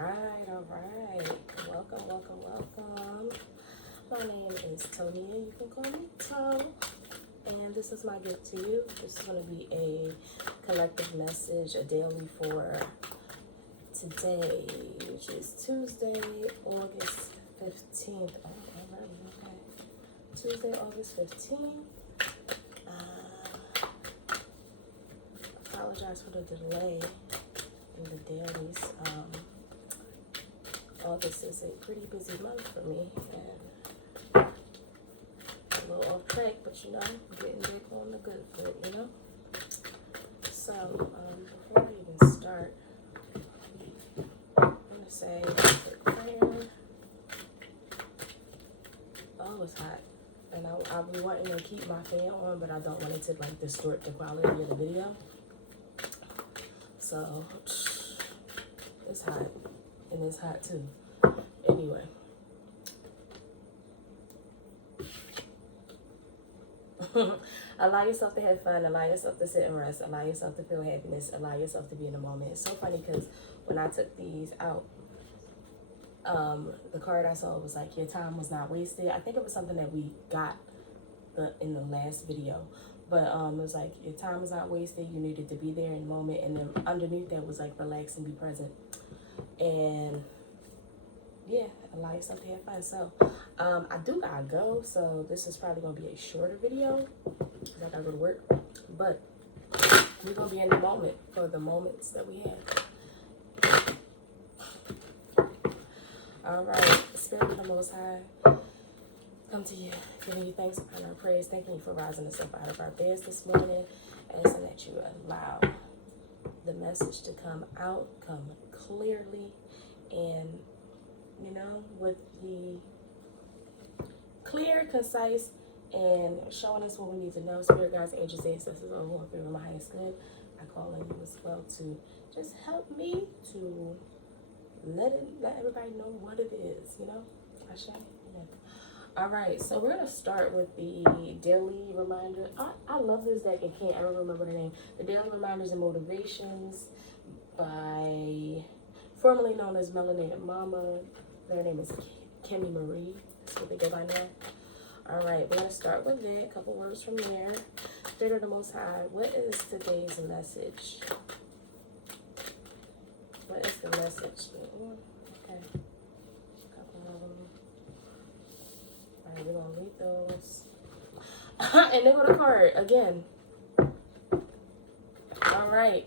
All right. Welcome. My name is Tonia. You can call me To. And this is my gift to you. This is going to be a collective message, a daily for today, which is Tuesday, August 15th. Oh, already, okay. Tuesday, August 15th. Apologize for the delay in the dailies. August is a pretty busy month for me, and a little off track, but you know, getting back on the good foot, you know? So, before I even start, I'm going to say a quick prayer. Oh, it's hot. And I've been wanting to keep my fan on, but I don't want it to, like, distort the quality of the video. So, it's hot. And it's hot, too. Anyway. Allow yourself to have fun. Allow yourself to sit and rest. Allow yourself to feel happiness. Allow yourself to be in the moment. It's so funny because when I took these out, the card I saw was like, your time was not wasted. I think it was something that we got in the last video. But it was like, your time was not wasted. You needed to be there in the moment. And then underneath that was like, relax and be present. And yeah, allow yourself to have fun. So I do gotta go. So this is probably going to be a shorter video because I gotta go to work. But we're going to be in the moment for the moments that we have. All right. Spirit of the Most High, come to you, giving you thanks, honor, and praise. Thanking you for rising us up out of our beds this morning. Asking that you allow the message to come out, come clearly, and, you know, with the clear, concise, and showing us what we need to know. Spirit guides, angels, ancestors, all who are favor my highest good. I call on you as well to just help me to let everybody know what it is, you know? Ashe? Yeah. All right, so we're going to start with the daily reminder. I love this deck and can't ever remember the name. The Daily Reminders and Motivations by formerly known as Melanated Mama. Their name is Kimmy Marie. That's what they go by now. All right, we're going to start with that. A couple words from there. Spirit of the Most High, what is today's message? What is the message? Okay. Couple of them. All right, we're going to read those. And then go to card again. All right.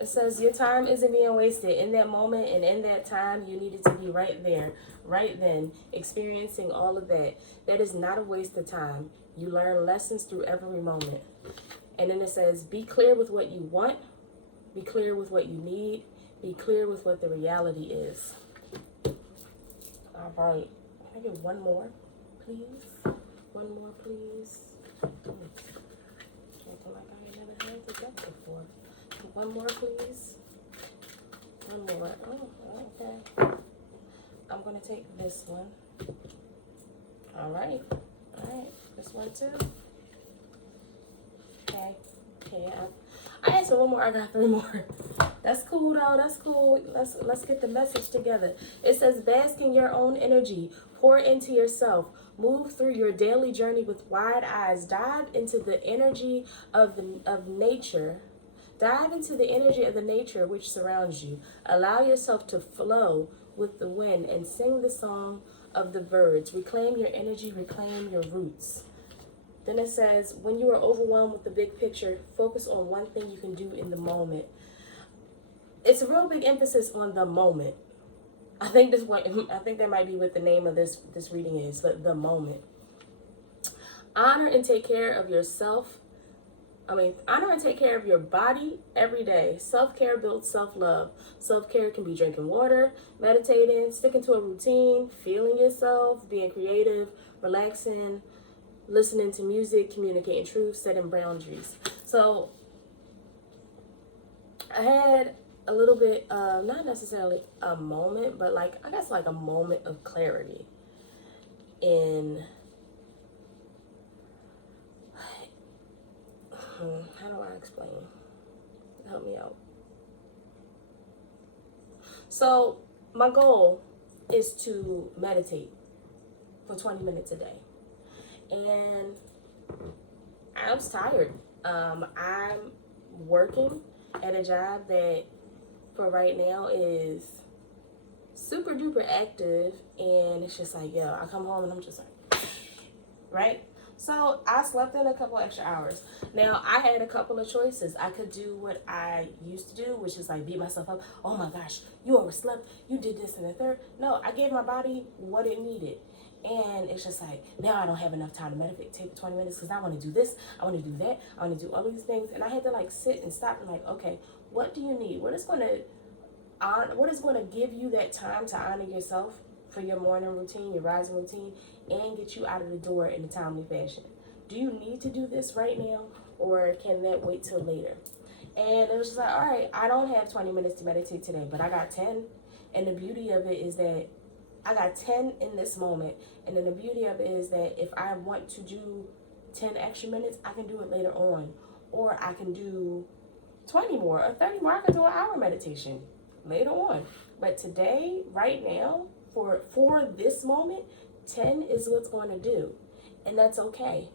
It says your time isn't being wasted. In that moment and in that time, you needed to be right there, right then, experiencing all of that. That is not a waste of time. You learn lessons through every moment. And then it says, be clear with what you want. Be clear with what you need. Be clear with what the reality is. All right. Can I get one more, please? One more, please. Can't feel like I ain't never had to get before. One more, please. One more. Oh, okay. I'm going to take this one. All right. This one, too. Okay. I answered one more. I got three more. That's cool, though. That's cool. Let's get the message together. It says, bask in your own energy. Pour into yourself. Move through your daily journey with wide eyes. Dive into the energy of nature. Dive into the energy of the nature which surrounds you. Allow yourself to flow with the wind and sing the song of the birds. Reclaim your energy. Reclaim your roots. Then it says, when you are overwhelmed with the big picture, focus on one thing you can do in the moment. It's a real big emphasis on the moment. I think that might be what the name of this reading is, the moment. Honor and take care of yourself. Honor and take care of your body every day. Self-care builds self-love. Self-care can be drinking water, meditating, sticking to a routine, feeling yourself, being creative, relaxing, listening to music, communicating truth, setting boundaries. So I had a little bit of, not necessarily a moment, but I guess a moment of clarity in, how do I explain? Help me out. So my goal is to meditate for 20 minutes a day. And I was tired. I'm working at a job that for right now is super duper active, and it's just like, yo, I come home and I'm just like, right? So I slept in a couple extra hours. Now I had a couple of choices. I could do what I used to do, which is like beat myself up. Oh my gosh, you overslept. You did this and the third. No, I gave my body what it needed. And it's just like, now I don't have enough time to meditate, take 20 minutes because I want to do this, I want to do that, I want to do all these things. And I had to like sit and stop and like, okay, what do you need? What is going to give you that time to honor yourself for your morning routine, your rising routine, and get you out of the door in a timely fashion? Do you need to do this right now, or can that wait till later? And it was just like, all right, I don't have 20 minutes to meditate today, but I got 10. And the beauty of it is that I got 10 in this moment. And then the beauty of it is that if I want to do 10 extra minutes, I can do it later on. Or I can do 20 more or 30 more. I can do an hour meditation later on. But today, right now, for this moment, 10 is what's going to do. And that's okay.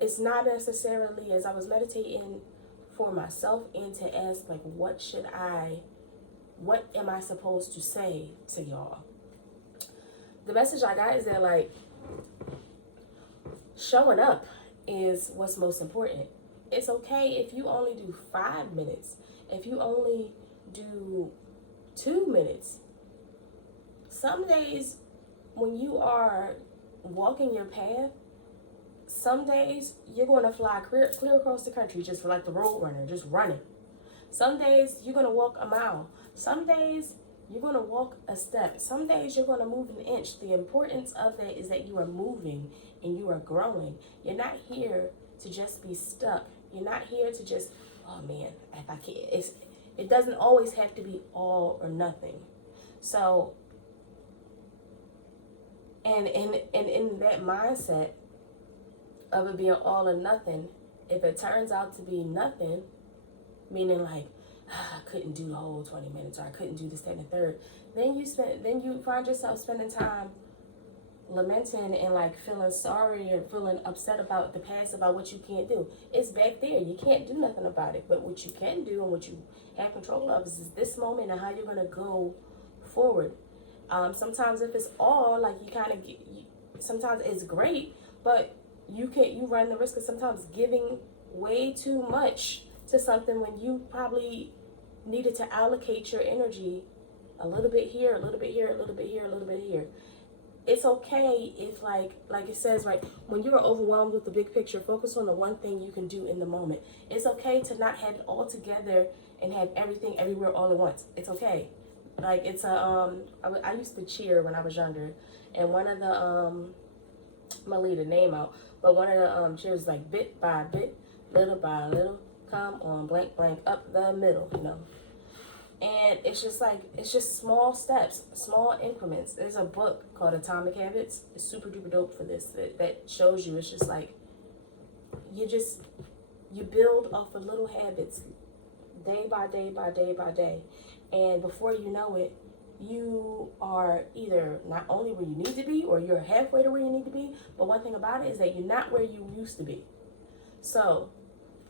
It's not necessarily, as I was meditating for myself and to ask, like, what am I supposed to say to y'all? The message I got is that, like, showing up is what's most important. It's okay if you only do 5 minutes, if you only do 2 minutes. Some days when you are walking your path, some days you're going to fly clear across the country just for like the road runner, just running. Some days you're going to walk a mile. Some days you're going to walk a step. Some days you're going to move an inch. The importance of that is that you are moving and you are growing. You're not here to just be stuck. You're not here to just, oh man, if I can't. It doesn't always have to be all or nothing. So, and in that mindset of it being all or nothing, if it turns out to be nothing, meaning like, I couldn't do the whole 20 minutes, or I couldn't do this, that, and the third, then you find yourself spending time lamenting and like feeling sorry or feeling upset about the past, about what you can't do. It's back there. You can't do nothing about it. But what you can do and what you have control of is this moment and how you're gonna go forward. Sometimes if it's all like you kind of get, sometimes it's great, but you run the risk of sometimes giving way too much to something when you probably needed to allocate your energy a little bit here, a little bit here, a little bit here, a little bit here. It's okay if like it says, right, when you are overwhelmed with the big picture, focus on the one thing you can do in the moment. It's okay to not have it all together and have everything everywhere all at once. It's okay. Like it's I used to cheer when I was younger, and one of the I'm gonna leave the name out, but one of the cheers like bit by bit, little by little, come on blank blank up the middle, you know. And it's just like, it's just small steps, small increments. There's a book called Atomic Habits. It's super duper dope for this. That shows you, it's just like, you build off of little habits day by day by day by day. And before you know it, you are either not only where you need to be, or you're halfway to where you need to be. But one thing about it is that you're not where you used to be. So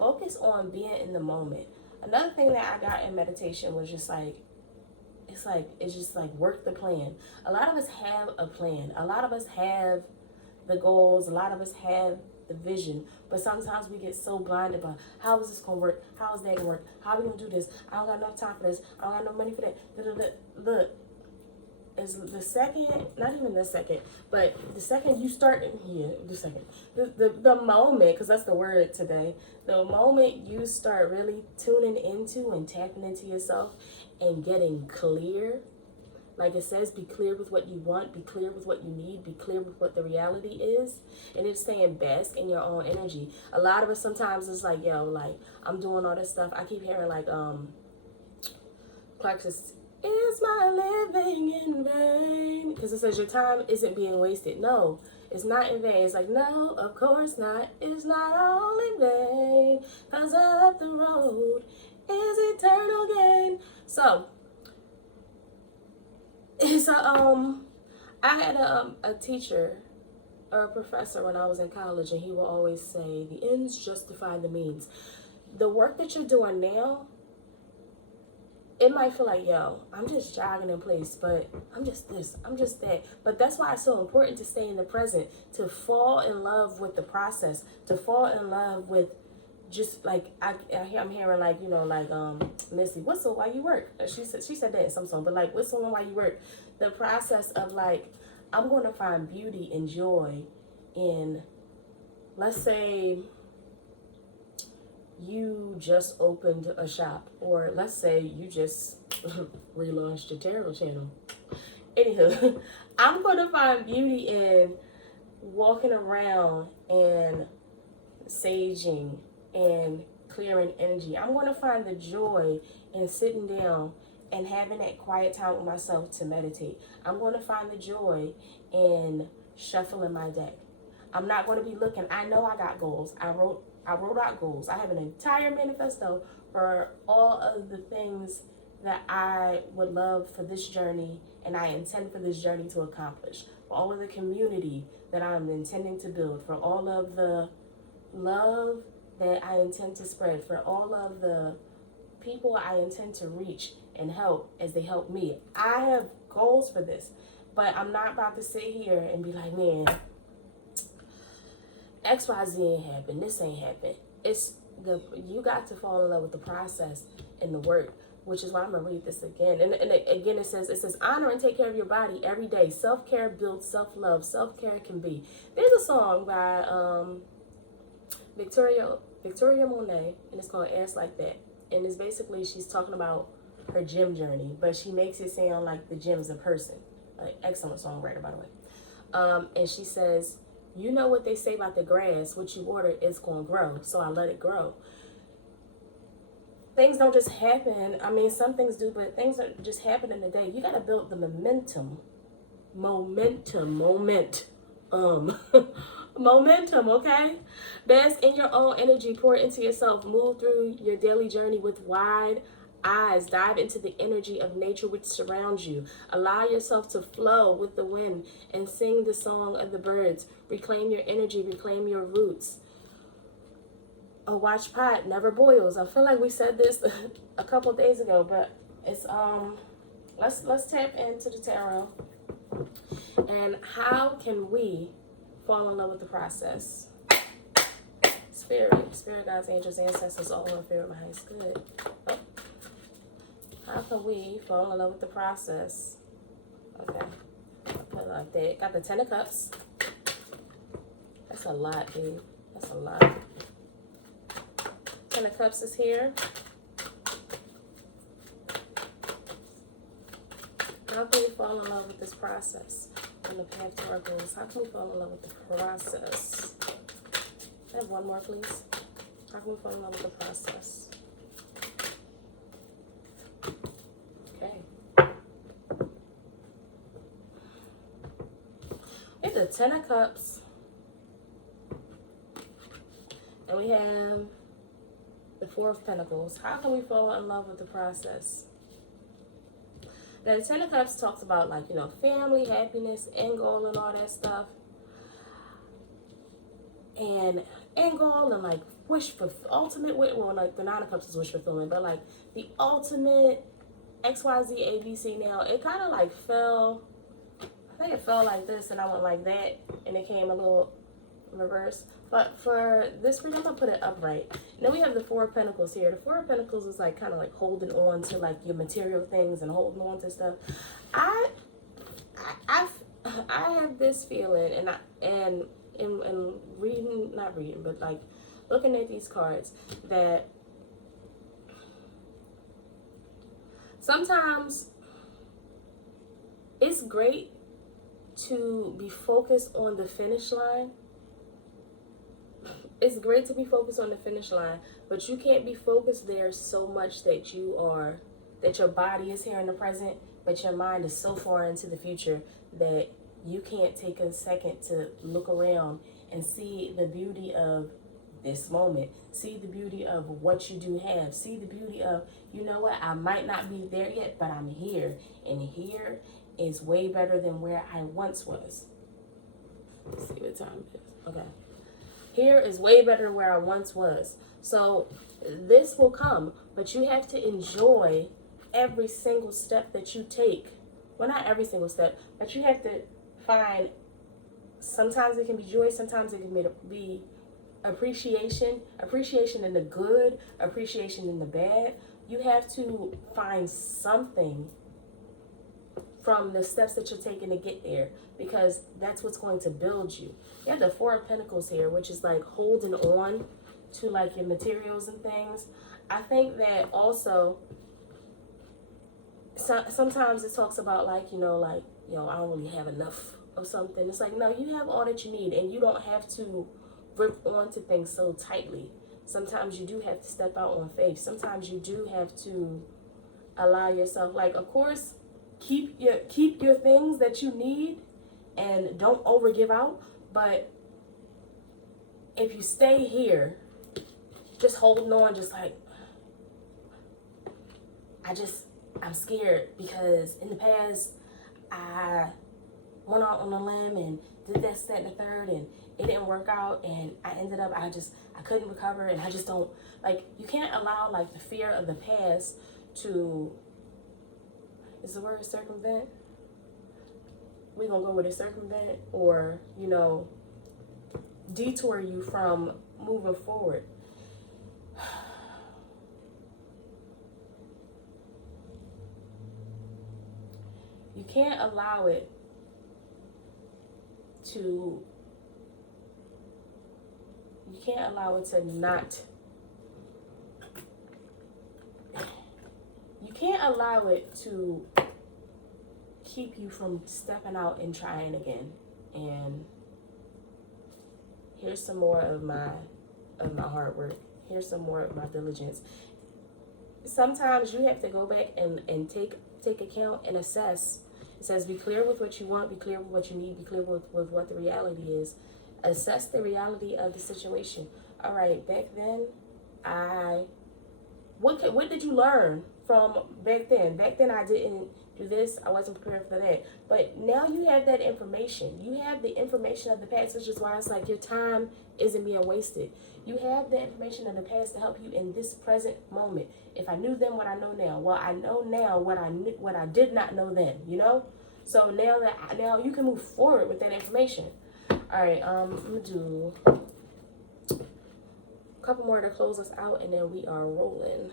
focus on being in the moment. Another thing that I got in meditation was just like, it's just like work the plan. A lot of us have a plan. A lot of us have the goals. A lot of us have the vision. But sometimes we get so blinded by, how is this going to work? How is that going to work? How are we going to do this? I don't got enough time for this. I don't got no money for that. Look, is the second, not even the second, but the second you start in here, the moment, because that's the word today, the moment you start really tuning into and tapping into yourself and getting clear, like it says, be clear with what you want, be clear with what you need, be clear with what the reality is, and it's saying bask in your own energy. A lot of us sometimes it's like, yo, like, I'm doing all this stuff. I keep hearing like, Clark says, is my living in vain? Because it says your time isn't being wasted. No, it's not in vain. It's like, no, of course not. It's not all in vain. Cause up the road is eternal gain. So it's I had a teacher or a professor when I was in college, and he will always say, the ends justify the means. The work that you're doing now, it might feel like, yo, I'm just jogging in place, but I'm just this, I'm just that. But that's why it's so important to stay in the present, to fall in love with the process, to fall in love with just like, I'm hearing like, Missy, whistle while you work. She said that in some song, but like whistling while you work. The process of like, I'm going to find beauty and joy in, let's say, you just opened a shop, or let's say you just relaunched your tarot channel. Anywho, I'm going to find beauty in walking around and saging and clearing energy. I'm going to find the joy in sitting down and having that quiet time with myself to meditate. I'm going to find the joy in shuffling my deck. I'm not going to be looking. I know I got goals. I wrote out goals. I have an entire manifesto for all of the things that I would love for this journey and I intend for this journey to accomplish. For all of the community that I'm intending to build, for all of the love that I intend to spread, for all of the people I intend to reach and help as they help me. I have goals for this, but I'm not about to sit here and be like, man, XYZ ain't happen, this ain't happen. You got to fall in love with the process and the work, which is why I'm gonna read this again. And again, it says, honor and take care of your body every day. Self-care builds self-love. Self-care can be. There's a song by Victoria Monet, and it's called Ass Like That. And it's basically, she's talking about her gym journey, but she makes it sound like the gym's a person. Like, excellent songwriter, by the way. And she says, you know what they say about the grass, what you water, it's going to grow. So I let it grow. Things don't just happen. I mean, some things do, but things don't just happen in a day. You got to build the momentum, okay? Bask in your own energy, pour into yourself, move through your daily journey with wide eyes, dive into the energy of nature which surrounds you. Allow yourself to flow with the wind and sing the song of the birds. Reclaim your energy, reclaim your roots. A watch pot never boils. I feel like we said this a couple days ago, but it's let's tap into the tarot. And how can we fall in love with the process? Spirit, guides, angels, ancestors, all in favor of my highest good. Oh. How can we fall in love with the process? Okay, I'll put it like that. Got the 10 of Cups. That's a lot, dude. That's a lot. 10 of Cups is here. How can we fall in love with this process? On the path to our goals, how can we fall in love with the process? I have one more, please. How can we fall in love with the process? Okay. We have the 10 of Cups. And we have the 4 of Pentacles. How can we fall in love with the process? Now, the 10 of Cups talks about, like, family, happiness, end goal, and all that stuff. And end goal and, like, ultimate, well, like, the 9 of Cups is wish fulfillment, but, like, the ultimate XYZ ABC now, it kind of, like, fell, I think it fell like this, and I went like that, and it came a little reverse. But for this reading, I'm going to put it upright. And then we have the 4 of Pentacles here. The 4 of Pentacles is like kind of like holding on to like your material things and holding on to stuff. I have this feeling, and in reading, not reading, but like looking at these cards, that sometimes it's great to be focused on the finish line. It's great to be focused on the finish line, but you can't be focused there so much that your body is here in the present, but your mind is so far into the future that you can't take a second to look around and see the beauty of this moment. See the beauty of what you do have. See the beauty of, you know what, I might not be there yet, but I'm here. And here is way better than where I once was. Let's see what time it is. Okay. Here is way better than where I once was. So this will come, but you have to enjoy every single step that you take. Well, not every single step, but you have to find, sometimes it can be joy, sometimes it can be appreciation in the good, appreciation in the bad. You have to find something from the steps that you're taking to get there, because that's what's going to build you. You have the Four of Pentacles here, which is like holding on to like your materials and things. I think that also sometimes it talks about like, I don't really have enough of something. It's like, no, you have all that you need, and you don't have to grip onto things so tightly. Sometimes you do have to step out on faith. Sometimes you do have to allow yourself, like, of course, keep your things that you need and don't over give out. But if you stay here just holding on, just like, I'm scared because in the past I went out on a limb and did this, that, and the third, and it didn't work out, and I ended up, I couldn't recover, and I just don't, like, you can't allow, like, the fear of the past to, is the word circumvent? We're gonna go with a circumvent, or, detour you from moving forward. You can't allow it to, not, you can't allow it to keep you from stepping out and trying again. And here's some more of my hard work. Here's some more of my diligence. Sometimes you have to go back and take account and assess. It says, be clear with what you want, be clear with what you need, be clear with what the reality is. Assess the reality of the situation. All right, back then, what did you learn from back then? Back then, I didn't do this. I wasn't prepared for that. But now you have that information. You have the information of the past, which is why it's like your time isn't being wasted. You have the information of the past to help you in this present moment. If I knew then what I know now, well, I know now what I did not know then, So now you can move forward with that information. All right, I'm gonna do a couple more to close us out, and then we are rolling.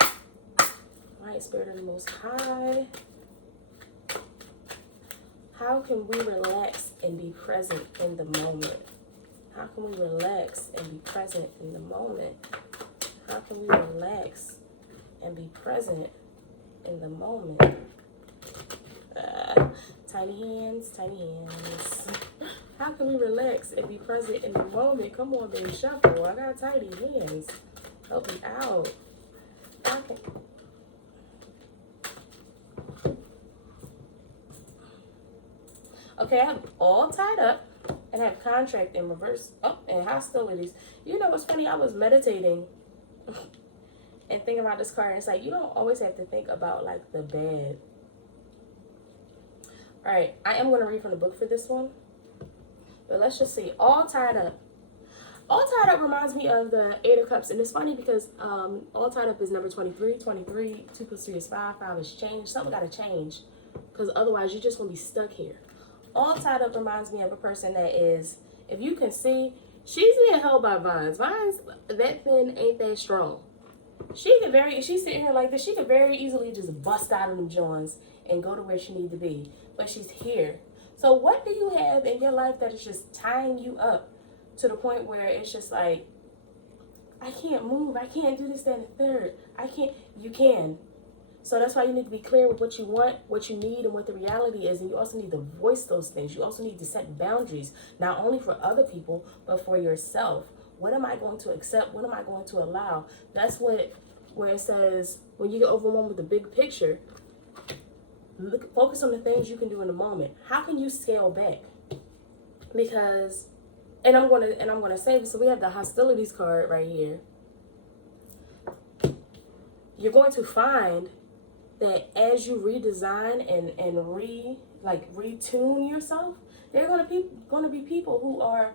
All right, Spirit of the Most High. How can we relax and be present in the moment? How can we relax and be present in the moment? How can we relax and be present in the moment? Tiny hands, tiny hands. How can we relax and be present in the moment? Come on, baby, shuffle. I got tiny hands. Help me out. Okay, I have all tied up and have contract in reverse. Oh, and hostilities. You know what's funny? I was meditating and thinking about this card. And it's like, you don't always have to think about like the bad. All right, I am going to read from the book for this one. But let's just see. All tied up. All tied up reminds me of the Eight of Cups. And it's funny because all tied up is number 23. 23, 2 plus 3 is 5. 5 is change. Something got to change. Because otherwise you're just going to be stuck here. All tied up reminds me of a person that is, if you can see, she's being held by vines. Vines, that thing ain't that strong. She's sitting here like this. She could very easily just bust out of them joints and go to where she need to be. But she's here. So what do you have in your life that is just tying you up to the point where it's just like, I can't move. I can't do this, that, and the third. I can't. You can. So that's why you need to be clear with what you want, what you need, and what the reality is. And you also need to voice those things. You also need to set boundaries, not only for other people, but for yourself. What am I going to accept? What am I going to allow? That's where it says, when you get overwhelmed with the big picture, focus on the things you can do in the moment. How can you scale back? Because And I'm gonna say, so we have the hostilities card right here. You're going to find that as you redesign and retune yourself, there are going to be people who are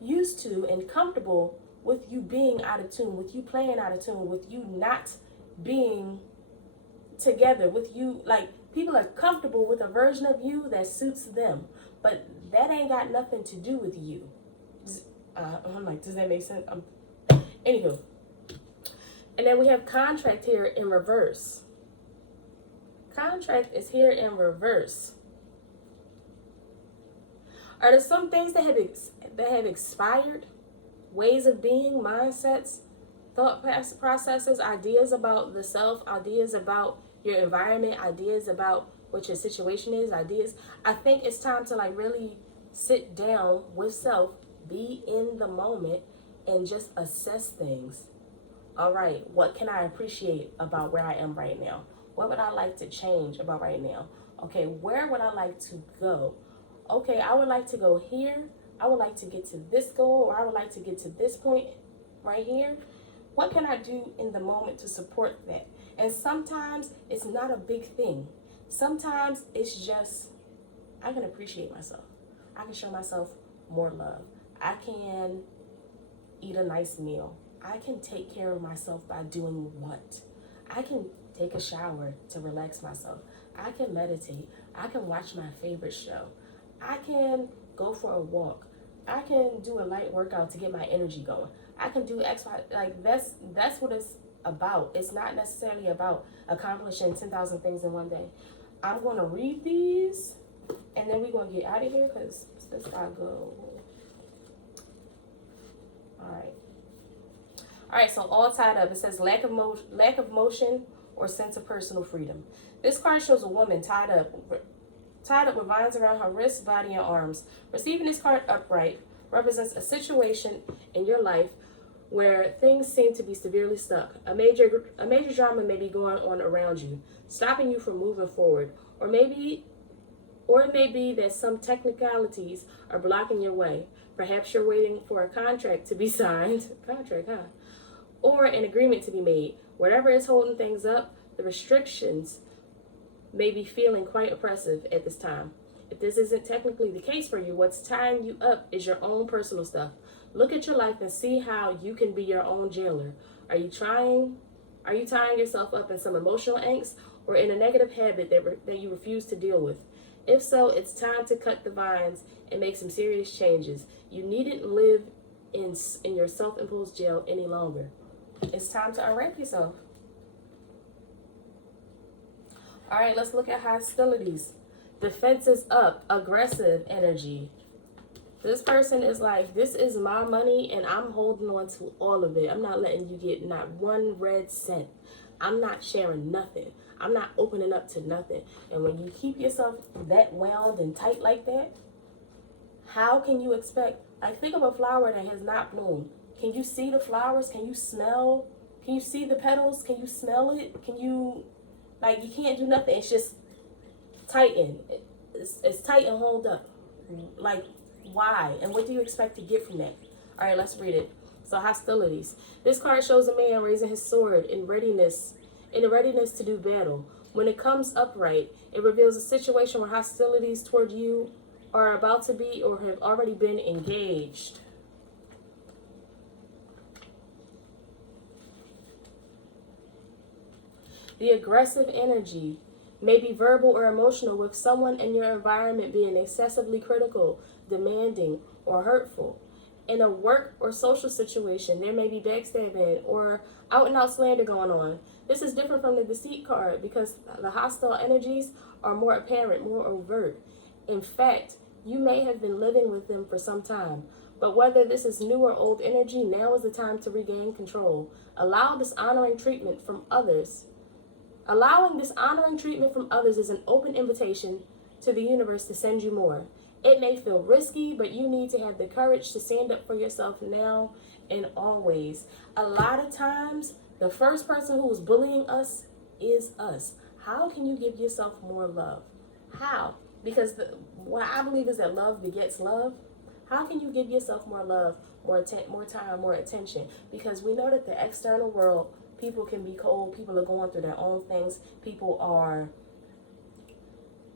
used to and comfortable with you being out of tune, with you playing out of tune, with you not being together, with you, like, people are comfortable with a version of you that suits them, but that ain't got nothing to do with you. I'm like, does that make sense? Anywho, and then we have contract here in reverse. Contract is here in reverse. Are there some things that have expired? Ways of being, mindsets, thought processes, ideas about the self, ideas about your environment, ideas about what your situation is, ideas. I think it's time to like really sit down with self, be in the moment, and just assess things. All right, what can I appreciate about where I am right now? What would I like to change about right now? Okay, where would I like to go? Okay, I would like to go here. I would like to get to this goal, or I would like to get to this point right here. What can I do in the moment to support that? And sometimes it's not a big thing. Sometimes it's just, I can appreciate myself. I can show myself more love. I can eat a nice meal. I can take care of myself by doing what? I can take a shower to relax myself. I can meditate. I can watch my favorite show. I can go for a walk. I can do a light workout to get my energy going. I can do X, Y, like that's what it's about. It's not necessarily about accomplishing 10,000 things in one day. I'm going to read these, and then we're going to get out of here because this gotta go. All right, so all tied up. It says lack of motion or sense of personal freedom. This card shows a woman tied up with vines around her wrists, body, and arms. Receiving this card upright represents a situation in your life where things seem to be severely stuck. A major drama may be going on around you, stopping you from moving forward, or it may be that some technicalities are blocking your way. Perhaps you're waiting for a contract to be signed. Contract, huh? Or an agreement to be made. Whatever is holding things up, the restrictions may be feeling quite oppressive at this time. If this isn't technically the case for you, what's tying you up is your own personal stuff. Look at your life and see how you can be your own jailer. Are you tying yourself up in some emotional angst or in a negative habit that you refuse to deal with? If so, it's time to cut the vines and make some serious changes. You needn't live in your self-imposed jail any longer. It's time to unwrap yourself. All right, let's look at hostilities. Defense is up, aggressive energy. This person is like, this is my money and I'm holding on to all of it. I'm not letting you get not one red cent. I'm not sharing nothing. I'm not opening up to nothing. And when you keep yourself that wound and tight like that, how can you expect, like, think of a flower that has not bloomed. Can you see the flowers? Can you see the petals? Can you smell it? You can't do nothing. It's just tighten. It's tight and hold up. Like, why? And what do you expect to get from that? All right, let's read it. So, hostilities. This card shows a man raising his sword in readiness to do battle. When it comes upright, it reveals a situation where hostilities toward you are about to be or have already been engaged. The aggressive energy may be verbal or emotional, with someone in your environment being excessively critical, demanding, or hurtful. In a work or social situation, there may be backstabbing or out and out slander going on. This is different from the deceit card because the hostile energies are more apparent, more overt. In fact, you may have been living with them for some time. But whether this is new or old energy, now is the time to regain control. Allowing dishonoring treatment from others is an open invitation to the universe to send you more. It may feel risky, but you need to have the courage to stand up for yourself now and always. A lot of times, the first person who is bullying us is us. How can you give yourself more love? How? Because what I believe is that love begets love. How can you give yourself more love, more time, more attention? Because we know that the external world, people can be cold. People are going through their own things. People are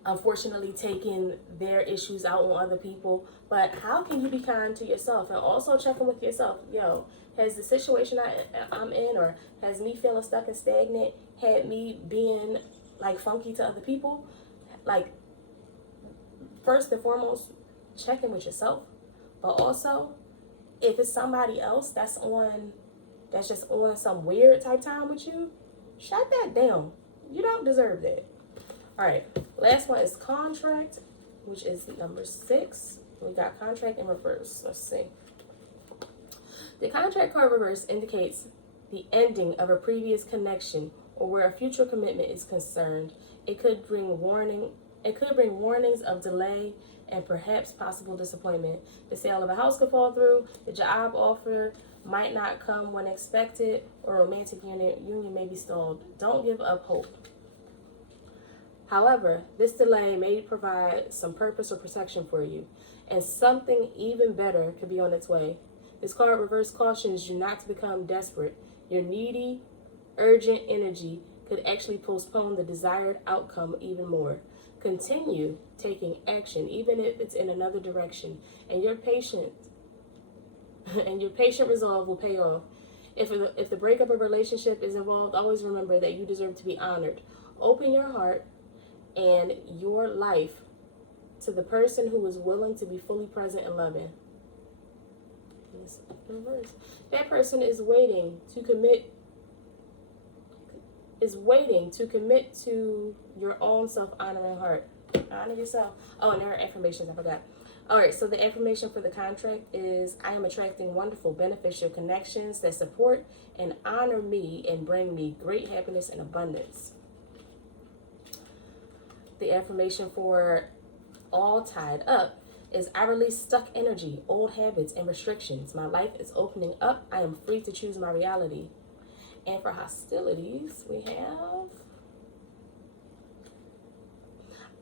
unfortunately taking their issues out on other people. But how can you be kind to yourself? And also checking with yourself. Yo, has the situation I'm in, or has me feeling stuck and stagnant, had me being like funky to other people? Like, first and foremost, checking with yourself. But also, if it's somebody else that's just on some weird type time with you, shut that down. You don't deserve that. All right, last one is contract, which is number 6. We got contract in reverse. Let's see. The contract card reverse indicates the ending of a previous connection or where a future commitment is concerned. It could bring warnings of delay and perhaps possible disappointment. The sale of a house could fall through. The job offer might not come when expected, or a romantic union may be stalled. Don't give up hope. However, this delay may provide some purpose or protection for you, and something even better could be on its way. This card reverse cautions you not to become desperate. Your needy, urgent energy could actually postpone the desired outcome even more. Continue taking action, even if it's in another direction, and your patient resolve will pay off. If the breakup of a relationship is involved, always remember that you deserve to be honored. Open your heart and your life to the person who is willing to be fully present and loving. That person is waiting to commit to your own self-honoring heart. Honor yourself. Oh, and there are affirmations I forgot. All right, so the affirmation for the contract is, I am attracting wonderful, beneficial connections that support and honor me and bring me great happiness and abundance. The affirmation for all tied up is, I release stuck energy, old habits, and restrictions. My life is opening up. I am free to choose my reality. And for hostilities, we have,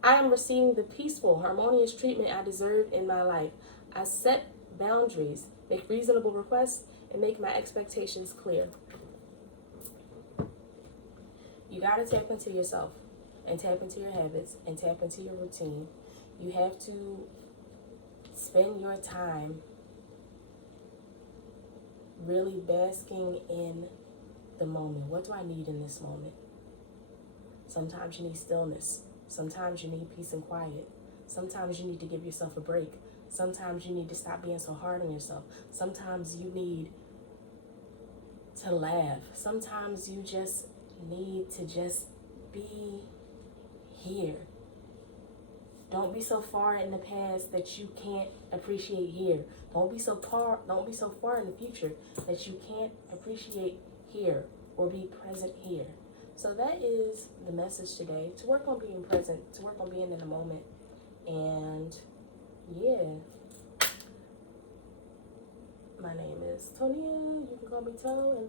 I am receiving the peaceful, harmonious treatment I deserve in my life. I set boundaries, make reasonable requests, and make my expectations clear. You got to tap into yourself and tap into your habits and tap into your routine. You have to spend your time really basking in the moment. What do I need in this moment? Sometimes you need stillness. Sometimes you need peace and quiet. Sometimes you need to give yourself a break. Sometimes you need to stop being so hard on yourself. Sometimes you need to laugh. Sometimes you just need to just be here. Don't be so far in the past that you can't appreciate here. Don't be so far in the future that you can't appreciate here or be present here. So that is the message today. To work on being present, to work on being in the moment. And yeah. My name is Tonia. You can call me Toe, and